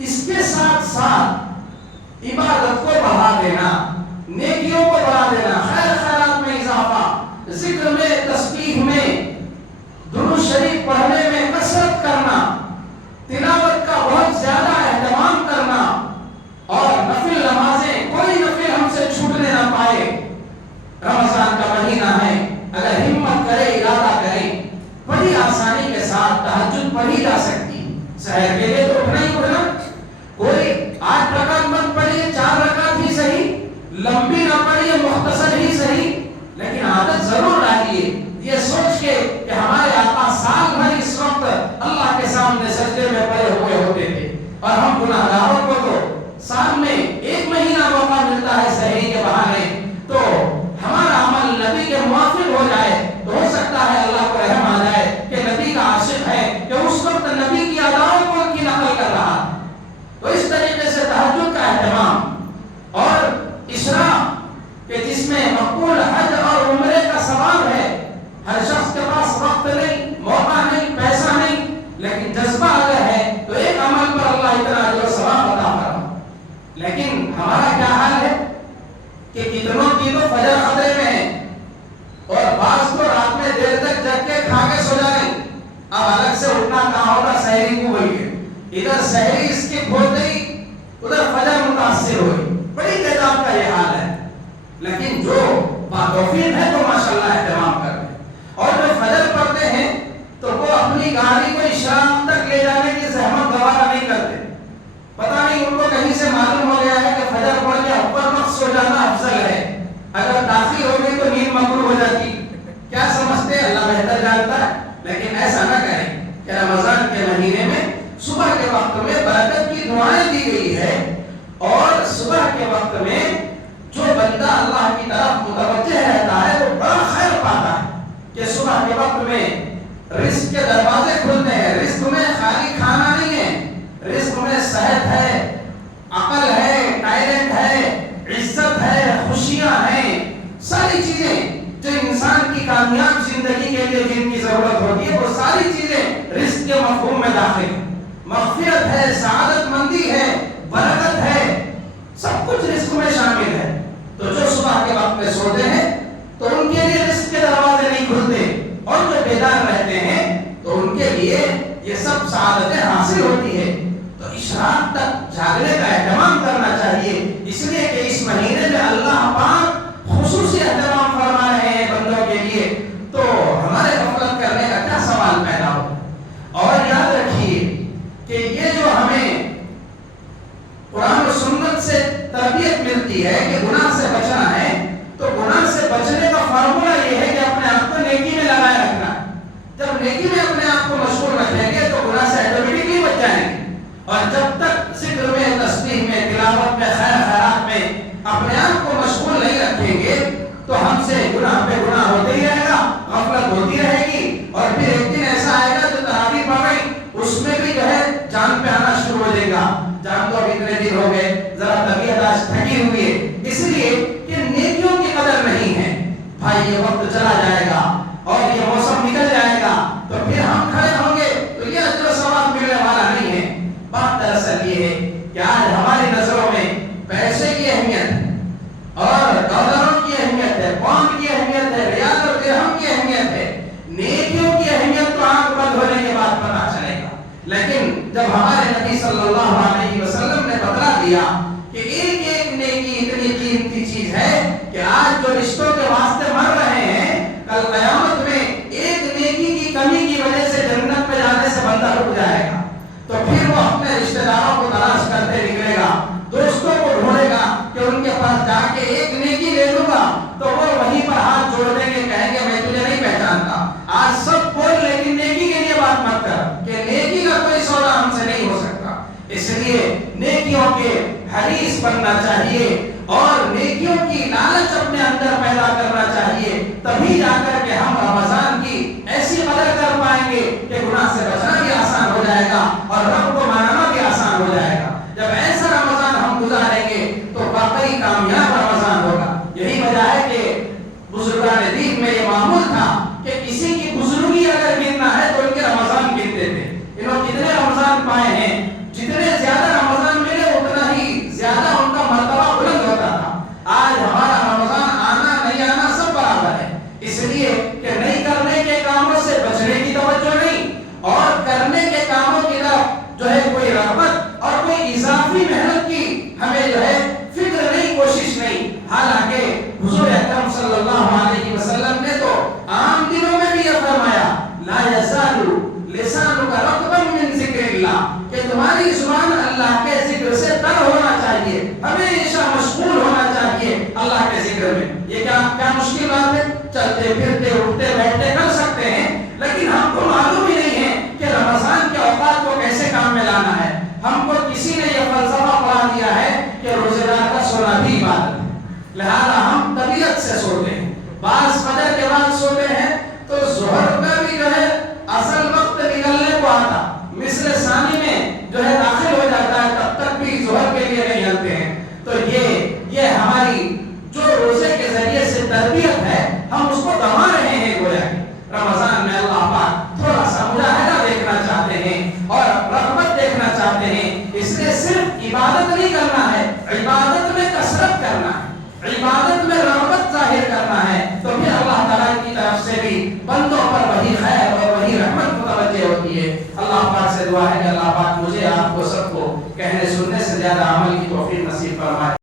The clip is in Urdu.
اس کے ساتھ ساتھ عبادت کو بڑھا دینا، نیکیوں کو بڑھا دینا، خیر خیرات میں اضافہ، ذکر میں، تسبیح میں، درود شریف پڑھنے میں کثرت کرنا، تلاوت کا بہت زیادہ اہتمام کرنا، اور نفل نمازیں کوئی نفل ہم سے چھوٹنے نہ پائے۔ رمضان کا مہینہ ہے، اگر ہمت کرے، ارادہ کرے، بڑی آسانی کے ساتھ تہجد پڑھی جا سکتی۔ سحر کے لیے تو اٹھنا ہی اٹھنا، کوئی 8 رکعت مت پڑھیے، 4 رکعت ہی صحیح، لمبی نہ پڑھیے، مختصر ہی صحیح، لیکن عادت ضرور ڈالیے یہ سوچ کے کہ ہمارے آقا سال بھر اس وقت اللہ کے سامنے سجدے میں پڑے ہوئے ہوتے تھے، اور ہم گناہگاروں کو تو سال میں 1 مہینہ موقع ملتا ہے سحری کے بہانے، تو ہمارا عمل نبی کے موافق ہو جائے تو ہو سکتا ہے اللہ کو رحم آ جائے کہ نبی کا عاشق ہے کہ اس وقت نبی کی اداؤں کو ان کی نقل کر رہا ہے۔ تو اس طریقے سے تہجد کا اہتمام اور اسراء کہ جس میں مقبول حج اور عمرے کا ثواب ہے، ہر شخص کے پاس وقت نہیں، موقع نہیں، پیسہ نہیں، لیکن جذبہ اگر ہے تو ایک عمل پر اللہ اتنا اجر و ثواب عطا فرمائے۔ لیکن ہمارا کیا حال ہے کہ کتنوں کی تو فجر خطرے میں ہے، اور بعض تو رات میں دیر تک جگ کے کھا کے سو جائیں، اب الگ سے اٹھنا کہاں ہوگا، سحری کو ہوئی ہے، ادھر سحری اسکپ ہو گئی، ادھر فجر متاثر ہوئی، بڑی تعداد کا یہ حال ہے۔ لیکن جو باتوفیق ہے تو ماشاءاللہ اہتمام کر رہے ہیں، اور جو فجر پڑھتے ہیں تو وہ اپنی گاڑی کو اشراق تک لے جانے کی زحمت گوارا نہیں کرتے، پتہ نہیں ان کو کہیں سے معلوم ہو گیا ہے کہ فجر پڑھ کے اوپر وقت سو جانا افضل ہے، اگر تاخیر ہو گئی تو نیند مقروع ہو جاتی، کیا سمجھتے ہیں اللہ بہتر جانتا ہے۔ لیکن ایسا نہ کریں کہ رمضان کے مہینے میں صبح کے وقت میں برکت کی دعائیں دی گئی ہے، اور صبح کے وقت میں جو بندہ اللہ کی طرف متوجہ رہتا ہے وہ بڑا خیر پاتا ہے کہ صبح کے وقت میں رزق کے دروازے کھلتے ہیں۔ رزق میں خالی کھانا نہیں ہے، رزق میں صحت ہے، عقل ہے، ٹیلنٹ ہے، عزت ہے، خوشیاں ہیں، ساری چیزیں جو انسان کی کامیاب زندگی کے لیے جن کی ضرورت ہوتی ہے وہ ساری چیزیں رزق کے مفہوم میں داخل ہیں۔ مغفرت ہے، سعادت مندی ہے، برکت ہے، سب کچھ رزق میں شامل ہے۔ تو جو صبح کے وقت میں سوتے ہیں تو ان کے لیے رزق کے دروازے نہیں کھلتے، اور جو بیدار رہتے ہیں تو ان کے لیے یہ سب سعادتیں حاصل ہوتی ہے۔ تو اشراق تک جاگنے کا اہتمام کرنا چاہیے، اس لیے کہ اس مہینے میں اللہ پاک خصوصی اہتمام فرما رہے ہیں بندوں کے لیے، تو ہمارے غفلت کرنے کا کیا سوال پیدا ہو۔ اور یاد رکھیے کہ یہ جو ہمیں قرآن و سنت سے تربیت ملتی ہے کہ گناہ سے بچنا ہے، تو گناہ سے بچنے کا فارمولہ یہ ہے کہ اپنے آپ کو نیکی میں لگائے رکھنا۔ جب نیکی میں اپنے آپ کو مشغول رکھیں گے تو گناہ سے آٹومیٹکلی بچ جائیں گے، اور جب تک ذکر میں، تسبیح میں، تلاوت میں، خیر خیرات میں اپنے آپ کو مشغول نہیں رکھیں گے تو ہم سے گناہ پہ گناہ ہوتے ہی رہے گا، غفلت ہوتی رہے گی، اور پھر ایک دن ایسا آئے گا جو تراویح پڑھ رہی اس میں بھی جو ہے جان پہ آنا شروع ہو جائے گا، جان تو اب اتنے دن ہو گئے، ذرا طبیعت آج تھکی ہوئی ہے، اس لیے کہ نیکیوں کی قدر نہیں ہے۔ بھائی یہ وقت چلا جائے گا اور یہ موسم نکل جائے گا تو پھر ہم کھڑے ہوں گے تو یہ اجر و ثواب ملنے والا نہیں ہے۔ بات دراصل یہ ہے کہ آج ہماری نظروں میں پیسے کی اہمیت ہے، اور ڈالروں کی اہمیت ہے، پاؤنڈ کی اہمیت ہے، ریال اور درہم کی اہمیت ہے، نیکیوں کی اہمیت تو آنکھ بند ہونے کے بعد پتہ چلے گا۔ لیکن جب ہمارے نبی صلی اللہ علیہ وسلم نے بتلا دیا کہ ایک ایک نیکی اتنی قیمتی چیز ہے کہ آج جو رشتوں کے واسطے مر رہے ہیں، کل قیامت میں ایک نیکی کی کمی کی وجہ سے جنت میں جانے سے بندہ رک جائے گا، تو پھر وہ اپنے رشتہ داروں کو تلاش کرتے نکلے گا، دوستوں کو ڈھونڈے گا کہ ان کے پاس جا کے ایک نیکی لے لوں گا، تو وہ وہیں پر ہاتھ جوڑ دیں گے، کہیں گے میں تجھے نہیں پہچانتا، آج سب بول لیکن نیکی کے لیے بات مت کر، کہ نیکی کا کوئی سودا ہم سے نہیں ہو سکتا۔ اس لیے نیکیوں کے حریص بننا چاہیے، اور نیکیوں کی لالچ اپنے اندر پیدا کرنا چاہیے، تبھی جا کر کے ہم رمضان کی ایسی قدر کر پائیں گے کہ گناہ سے بچنا بھی آسان ہو جائے گا اور رب کو ماننا بھی آسان ہو جائے گا۔ جب ایسا رمضان ہم گزاریں گے تو واقعی کامیاب رمضان ہوگا۔ یہی وجہ ہے کہ بزرگان دین میں یہ معمول تھا کہ کسی کی بزرگی اگر گننا ہے تو ان کے رمضان گنتے تھے۔ انہوں کتنے رمضان پائے ہیں، جتنے زیادہ رمضان جو ہے فکر نہیں، کوشش نہیں. حالانکہ حضور اکرم صلی اللہ علیہ وسلم نے تو عام دنوں میں بھی یہ فرمایا لا یزال لسانک رطبا من ذکر اللہ، کہ تمہاری زبان اللہ کے ذکر سے تر ہونا چاہیے، ہمیشہ مشغول ہونا چاہیے اللہ کے ذکر میں. یہ کیا مشکل بات ہے؟ چلتے پھرتے اٹھتے بیٹھتے کر سکتے ہیں، لیکن ہم کو معلوم ہی نہیں ہے کہ رمضان کے اوقات کو کیسے کام میں لانا ہے. ہم کو کسی نے یہ فلسفہ پڑھا دیا ہے کہ روزے دار کا سونا بھی عبادت ہے، لہذا ہم طبیعت سے سوتے ہیں. بعض فجر کے بعد سوتے ہیں تو ظہر کا بھی جو ہے اصل وقت نکلنے کو آتا، مثل ثانی میں جو ہے داخل ہو جاتا ہے، تب تک بھی ظہر کے لیے نہیں ہلتے ہیں. تو یہ ہماری جو روزے کے ذریعے سے تربیت ہے، ہم اس کو دبا رہے ہیں. گویا کہ رمضان میں اللہ پاک تھوڑا سا مجاہدہ دیکھنا چاہتے ہیں اور رغبت دیکھنا چاہتے ہیں. اس لیے صرف عبادت نہیں کرنا ہے، عبادت میں کثرت کرنا ہے، عبادت میں رغبت ظاہر کرنا ہے. تو پھر اللہ تعالیٰ کی طرف سے بھی بندوں پر وہی خیر اور وہی رحمت متوجہ ہوتی ہے. اللہ پاک سے دعا ہے کہ اللہ پاک مجھے آپ کو سب کو کہنے سننے سے زیادہ عمل کی توفیق نصیب فرمائے.